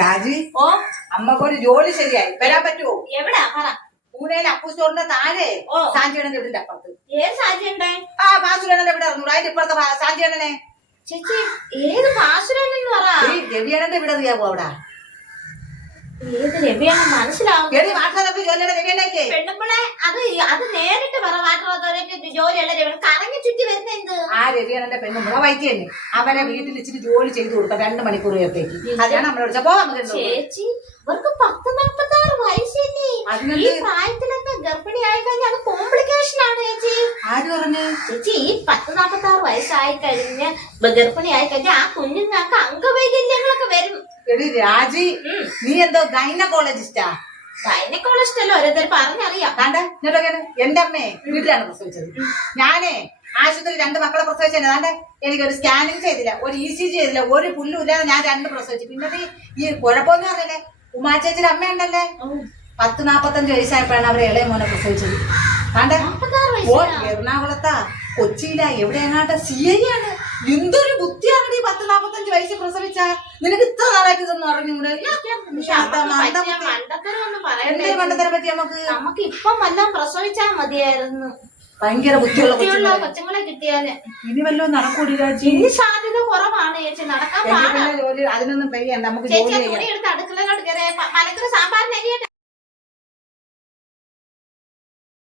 രാജി ഓ അമ്മക്കൊരു ജോലി ശരിയായി വരാൻ പറ്റുമോ? എവിടാ പറ. പൂനെയിലെ അപ്പു സ്റ്റോറിന്റെ താഴെ ഓ സാഞ്ചിയണ്ണന്റെ വീടിന്റെ അപ്പുറത്ത്. ഏത് സാധ്യതയുണ്ടേ? ആ പാസുരണ്ണന്റെ വീട് അറിഞ്ഞൂടാ, അതിന്റെ ഇപ്പുറത്തെ സാഞ്ചിയണ്ണനെ. ചേച്ചി ഏത് പാസുരനെന്ന് പറ. രവിയണ്ണന്റെ വീട് അറിയാവോ അവിടെ? ഏത് രവിയാണ് മനസ്സിലാവും. പെണ്ണുമ്പളെ അത് നേരിട്ട് പറ. വാട്ടർ അതോറിറ്റി ജോലിയുള്ള രവി കറങ്ങി ചുറ്റി വരുന്ന എന്ത്? ആ രവിയണ്ണന്റെ പെണ്ണുമ്പള വൈദ്യന്നെ അവരെ വീട്ടിൽ ഇച്ചിരി ജോലി ചെയ്ത് കൊടുക്കാം 2 മണിക്കൂർ നേരത്തേക്ക്. അതാണ് നമ്മളെ വിളിച്ച പോവാൻ. ചേച്ചി ഇവർക്ക് 10-46 വയസ്സല്ലേ? ഈ പ്രായത്തിലൊക്കെ ഗർഭിണിയായി കഴിഞ്ഞാൽ അത് കോംപ്ലിക്കേഷൻ ആണ് ചേച്ചി. ആര് പറഞ്ഞു? ചേച്ചി ഈ 10-46 വയസ്സായി കഴിഞ്ഞ് ഗർഭിണിയായി കഴിഞ്ഞാൽ ആ കുഞ്ഞുങ്ങൾക്ക് അംഗവൈകല്യങ്ങളൊക്കെ വരും. എടി രാജി, നീ എന്തോ ഗൈനക്കോളജിസ്റ്റാ? ഗൈനക്കോളജിസ്റ്റ് അല്ലോ ഓരോരുത്തർ പറഞ്ഞറിയാം. എന്റെ അമ്മയെ വീട്ടിലാണ് പ്രസവിച്ചത്. ഞാനേ ആശുപത്രി 2 മക്കളെ പ്രസവിച്ചത്. അതാണ്ട് എനിക്കൊരു സ്കാനിങ് ചെയ്തില്ല, ഒരു ECG ചെയ്തില്ല, ഒരു പുല്ലും ഇല്ലാതെ ഞാൻ 2 പ്രസവിച്ചു. പിന്നെ ഈ കുഴപ്പമൊന്നും അറിയില്ലേ, ഉമാ ചേച്ചിയുടെ അമ്മയുണ്ടല്ലേ, 10-45 വയസ്സായപ്പോഴാണ് അവരെ ഇളയ മോനെ പ്രസവിച്ചത്. എറണാകുളത്താ കൊച്ചിയിലാ എവിടെയാങ്ങാട്ടെ CI ആണ്. എന്തൊരു ബുദ്ധിയാണ് 10-45 വയസ്സ് പ്രസവിച്ച. നിനക്ക് ഇത്ര നാളായിട്ട് ഇതൊന്നും അറിഞ്ഞൂടെ? മണ്ടത്തരെ പറ്റി നമുക്ക് ഇപ്പം വല്ലതും പ്രസവിച്ചാ മതിയായിരുന്നു. ഭയങ്കര ബുദ്ധിയുള്ള കൊച്ചുങ്ങളെ കിട്ടിയാല് ഇനി വല്ലതും നടക്കൂടി രാജി? ഇനി സാധ്യത കുറവാണ് ചേച്ചി, നടക്കാൻ പാടില്ല. ജോലി അതിനൊന്നും പെയ്യണ്ട, നമുക്ക് ചേച്ചി തുണി എടുത്ത് അടുക്കളയിലോട്ട് കയറി മലക്കറി സാമ്പാറിന് അരിയട്ടെ.